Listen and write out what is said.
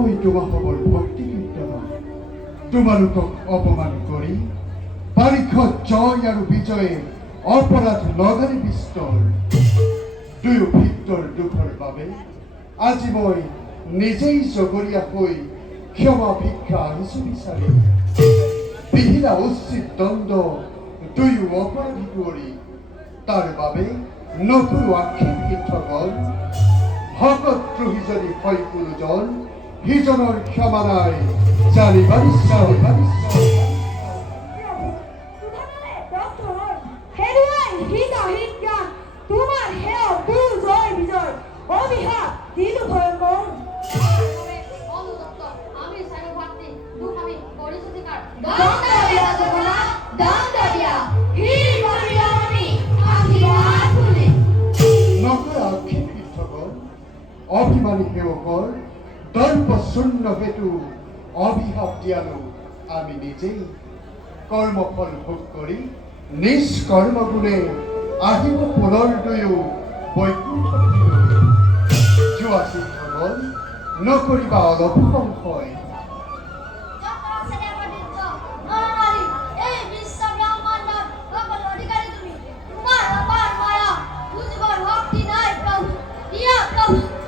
মই তোমাসকল ভক্তি কীৰ্তন তোমালোকক অপমান কৰি বাৰিষত জয় আৰু বিজয়ে অপৰাধ লগাৰি বিস্তৰ দুয়ো ভিতৰ দুখৰ বাবে আজি মই নিজেই জগৰীয়া হৈ ক্ষমা ভিক্ষা আহিছোঁ বিচাৰি বিহিলা উচিত দণ্ড দুয়ো অপৰাধী কৰি তাৰ বাবে নকৰো আক্ষেপ শিক্ষকল ভকতদ্ৰোহী যদি হয় কোনোজন সিজনৰ ক্ষমা নাই জানিবা নিশ্চয় অভিমানী সেৱকৰ দৰ্পশূন্য হেতু অভিশাপ দিয়ালো আমি নিজেই কৰ্মফল ভোগ কৰি নিষ্কৰ্ম গুণে আহিব পুনৰ দুয়ো বৈকুণ্ঠ যোৱা চিন্তাগল নকৰিবা অলপ সংশয় Prabhu